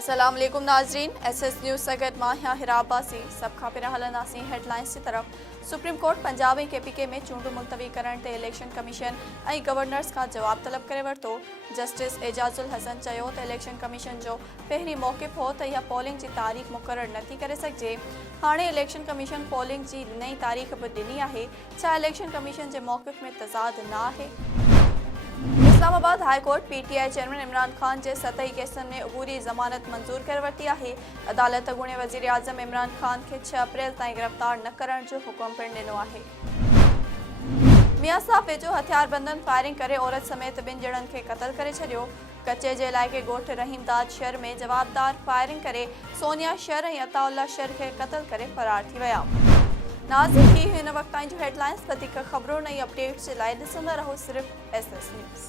अस्सलाम वालेकुम नाजरीन, SS न्यूज़ सगत माहिया हिराबासी सब खां पहिरियां हलंदासीं हेडलाइंस की तरफ। सुप्रीम कोर्ट पंजाब ऐं KPK में चूंडू मुलतवी करण ते इलेक्शन कमीशन ऐं गवर्नर्स का जवाब तलब करे वरितो। जस्टिस एजाजुल हसन चयो त इलेक्शन कमीशन जो पहिरीं मौक़िफ़ हो त इहा पोलिंग जी तारीख़ मुक़ररु नथी करे सघिजे। हाणे इलेक्शन कमीशन पोलिंग जी नई तारीख़ बि ॾिनी आहे। छा इलेक्शन कमीशन जे मौक़िफ़ में तज़ाद न आहे? Islamabad high court PTI chairman Imran Khan जे 7 केसनि में अबूरी ज़मानत मंज़ूर करे वरिती आहे। अदालत अॻूणे वज़ीर आज़म इमरान खान खे 6 अप्रैल ताईं गिरफ़्तार न करण जो हुकुम पिणु ॾिनो आहे। मियां साहब वेझो हथियारबंदनि फायरिंग करे औरत समेत 2 ॼणनि खे क़तल करे छॾियो। कचे जे इलाइक़े ॻोठ रहीमदाद शहर में जवाबदार फायरिंग करे सोनिया शहर ऐं अताउल्ला शहर खे क़तल करे फ़रार थी विया। नाज़रीन, हिन वक़्त ताईं जो हेडलाइंस। वधीक ख़बरूं ऐं अपडेट्स जे लाइ ॾिसंदा रहो सिर्फ़ SS न्यूज़।